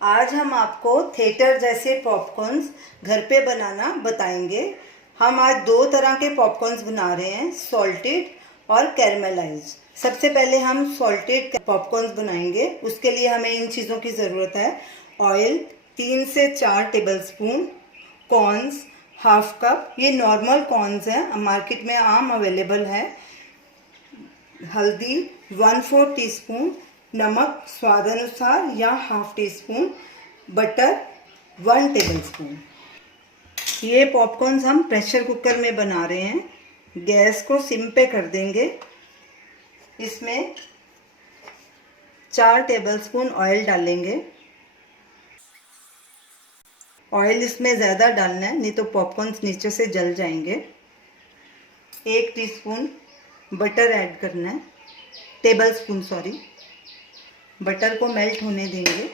आज हम आपको थिएटर जैसे पॉपकॉर्न्स घर पे बनाना बताएंगे। हम आज दो तरह के पॉपकॉर्न्स बना रहे हैं, सॉल्टेड और कैरमलाइज्ड। सबसे पहले हम सॉल्टेड पॉपकॉर्न्स बनाएंगे। उसके लिए हमें इन चीज़ों की ज़रूरत है। ऑयल 3 से 4 टेबलस्पून, कॉर्न्स हाफ कप, ये नॉर्मल कॉर्न्स हैं, मार्केट में आम अवेलेबल है। हल्दी 1/4 टीस्पून, नमक स्वाद अनुसार या half tea spoon, butter 1 tablespoon. ये पॉपकॉर्न्स हम प्रेशर कुकर में बना रहे हैं। गैस को सिम पे कर देंगे। इसमें 4 टेबलस्पून ऑयल डालेंगे। ऑयल इसमें ज़्यादा डालना है, नहीं तो पॉपकॉर्न्स नीचे से जल जाएंगे। 1 टीस्पून बटर ऐड करना है, टेबलस्पून सॉरी। बटर को मेल्ट होने देंगे।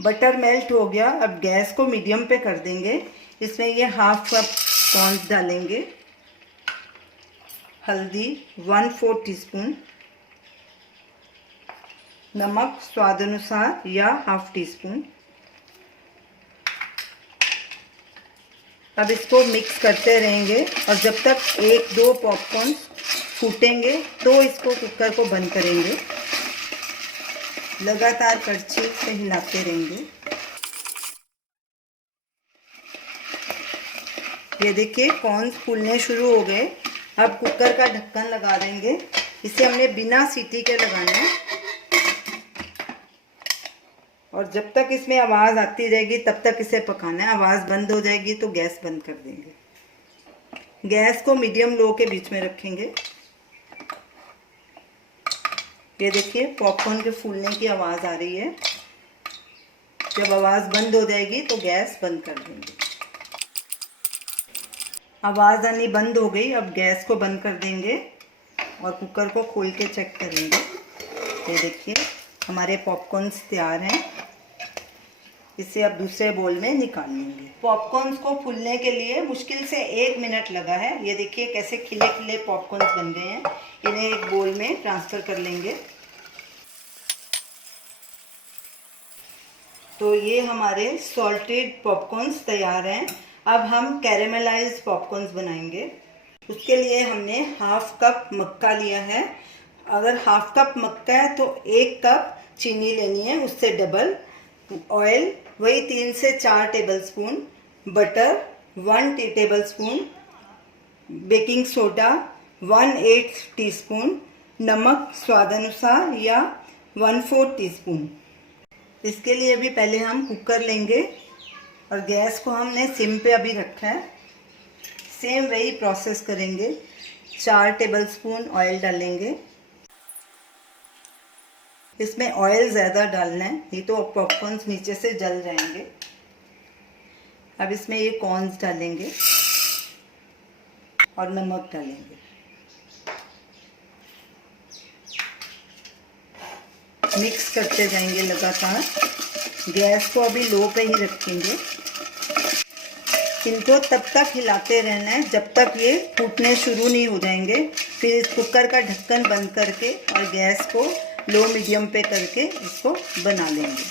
बटर मेल्ट हो गया, अब गैस को मीडियम पे कर देंगे। इसमें ये हाफ कप कॉर्न्स डालेंगे। हल्दी 1/4 टीस्पून, नमक स्वाद अनुसार या हाफ टी स्पून। अब इसको मिक्स करते रहेंगे और जब तक 1-2 पॉपकॉर्न फूटेंगे तो इसको कुकर को बंद करेंगे। लगातार कड़छी से हिलाते रहेंगे। ये देखिए कॉर्न्स फूलने शुरू हो गए। अब कुकर का ढक्कन लगा देंगे। इसे हमने बिना सीटी के लगाना है और जब तक इसमें आवाज़ आती रहेगी तब तक इसे पकाना है। आवाज़ बंद हो जाएगी तो गैस बंद कर देंगे। गैस को मीडियम लो के बीच में रखेंगे। ये देखिए पॉपकॉर्न के फूलने की आवाज़ आ रही है। जब आवाज़ बंद हो जाएगी तो गैस बंद कर देंगे। आवाज़ आनी बंद हो गई। अब गैस को बंद कर देंगे और कुकर को खोल के चेक करेंगे। ये देखिए हमारे पॉपकॉर्न्स तैयार हैं। इसे अब दूसरे बोल में निकाल लेंगे। पॉपकॉर्न्स को फूलने के लिए मुश्किल से 1 मिनट लगा है। ये देखिए कैसे खिले खिले पॉपकॉर्न्स बन गए हैं। इन्हें एक बोल में ट्रांसफ़र कर लेंगे। तो ये हमारे सॉल्टेड पॉपकॉर्न्स तैयार हैं। अब हम कैरेमलाइज्ड पॉपकॉर्न्स बनाएंगे। उसके लिए हमने हाफ कप मक्का लिया है। अगर हाफ कप मक्का है तो 1 कप चीनी लेनी है, उससे डबल। ऑयल वही 3 से 4 tablespoon, butter 1 tablespoon, baking soda 1/8 teaspoon, नमक स्वाद अनुसार या 1/4 टीस्पून। इसके लिए भी पहले हम कुकर लेंगे और गैस को हमने सिम पे अभी रखा है। सेम वही प्रोसेस करेंगे। 4 टेबलस्पून ऑयल डालेंगे। इसमें ऑयल ज़्यादा डालना है, नहीं तो पॉपकॉर्न्स नीचे से जल जाएंगे। अब इसमें ये कॉर्न्स डालेंगे और नमक डालेंगे। मिक्स करते जाएंगे लगातार। गैस को अभी लो पे ही रखेंगे। इनको तब तक हिलाते रहना है जब तक ये फूटने शुरू नहीं हो जाएंगे। फिर इस कुकर का ढक्कन बंद करके और गैस को लो मीडियम पे करके इसको बना लेंगे।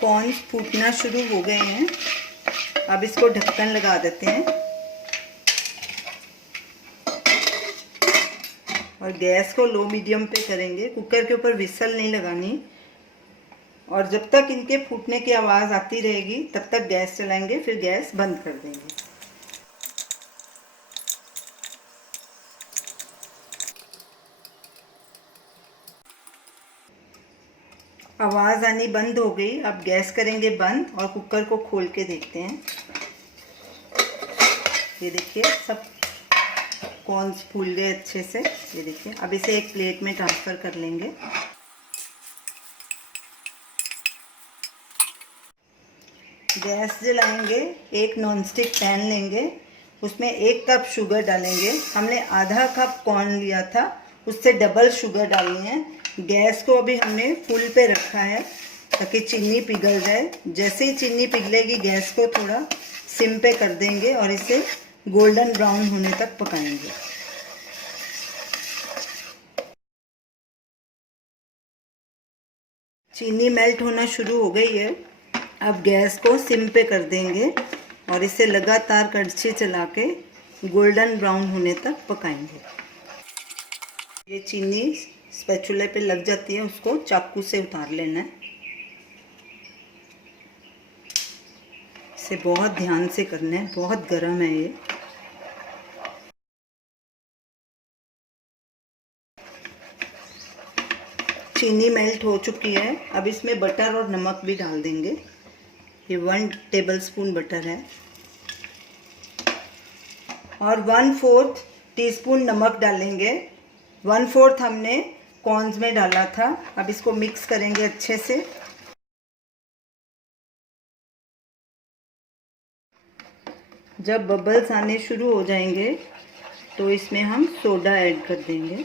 कॉर्न्स फूटना शुरू हो गए हैं। अब इसको ढक्कन लगा देते हैं और गैस को लो मीडियम पे करेंगे। कुकर के ऊपर विसल नहीं लगानी और जब तक इनके फूटने की आवाज़ आती रहेगी तब तक गैस चलाएंगे, फिर गैस बंद कर देंगे। आवाज़ आनी बंद हो गई। अब गैस करेंगे बंद और कुकर को खोल के देखते हैं। ये देखिए सब कॉर्न्स फूल गए अच्छे से। ये देखिए अब इसे एक प्लेट में ट्रांसफ़र कर लेंगे। गैस जलाएंगे। एक नॉनस्टिक पैन लेंगे, उसमें 1 कप शुगर डालेंगे। हमने आधा कप कॉर्न लिया था, उससे डबल शुगर डालनी है। गैस को अभी हमने फुल पे रखा है ताकि चीनी पिघल जाए। जैसे ही चीनी पिघलेगी गैस को थोड़ा सिम पे कर देंगे और इसे गोल्डन ब्राउन होने तक पकाएंगे। चीनी मेल्ट होना शुरू हो गई है। अब गैस को सिम पे कर देंगे और इसे लगातार कड़छी चला के गोल्डन ब्राउन होने तक पकाएंगे। ये चीनी स्पैचुला पे लग जाती है, उसको चाकू से उतार लेना है। इसे बहुत ध्यान से करना है, बहुत गर्म है ये। चीनी मेल्ट हो चुकी है। अब इसमें बटर और नमक भी डाल देंगे। ये 1 टेबलस्पून बटर है और 1/4 टीस्पून नमक डालेंगे। 1/4 हमने कॉर्न्स में डाला था। अब इसको मिक्स करेंगे अच्छे से। जब बबल्स आने शुरू हो जाएंगे तो इसमें हम सोडा ऐड कर देंगे।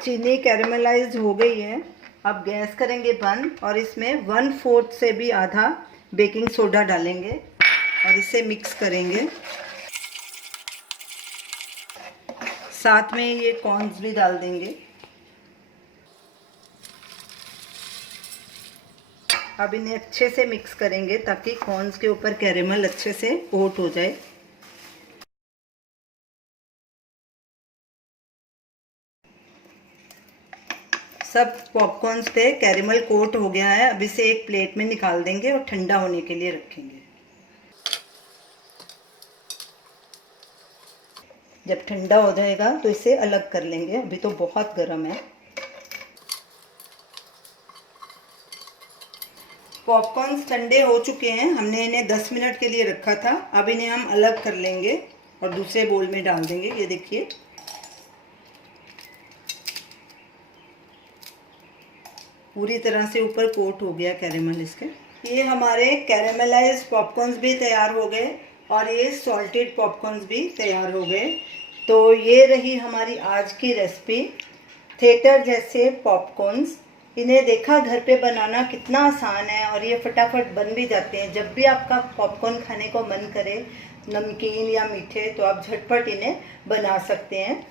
चीनी कैरेमलाइज हो गई है। अब गैस करेंगे बंद और इसमें 1/4 से भी आधा बेकिंग सोडा डालेंगे और इसे मिक्स करेंगे। साथ में ये कॉर्न्स भी डाल देंगे। अब इन्हें अच्छे से मिक्स करेंगे ताकि कॉर्न्स के ऊपर कैरेमल अच्छे से कोट हो जाए। सब पॉपकॉर्न्स पे कैरेमल कोट हो गया है। अब इसे एक प्लेट में निकाल देंगे और ठंडा होने के लिए रखेंगे। जब ठंडा हो जाएगा तो इसे अलग कर लेंगे, अभी तो बहुत गर्म है। पॉपकॉर्न्स ठंडे हो चुके हैं। हमने इन्हें 10 मिनट के लिए रखा था। अब इन्हें हम अलग कर लेंगे और दूसरे बोल में डाल देंगे। ये देखिए, पूरी तरह से ऊपर कोट हो गया कैरेमल इसके। ये हमारे कैरेमलाइज पॉपकॉर्न्स भी तैयार हो गए और ये सॉल्टेड पॉपकॉर्न्स भी तैयार हो गए। तो ये रही हमारी आज की रेसिपी, थिएटर जैसे पॉपकॉर्न्स। इन्हें देखा घर पे बनाना कितना आसान है और ये फटाफट बन भी जाते हैं। जब भी आपका पॉपकॉर्न खाने को मन करे, नमकीन या मीठे, तो आप झटपट इन्हें बना सकते हैं।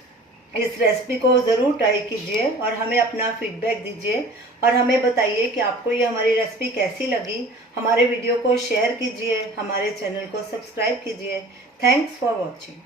इस रेसिपी को ज़रूर ट्राई कीजिए और हमें अपना फीडबैक दीजिए और हमें बताइए कि आपको ये हमारी रेसिपी कैसी लगी। हमारे वीडियो को शेयर कीजिए, हमारे चैनल को सब्सक्राइब कीजिए। Thanks for watching.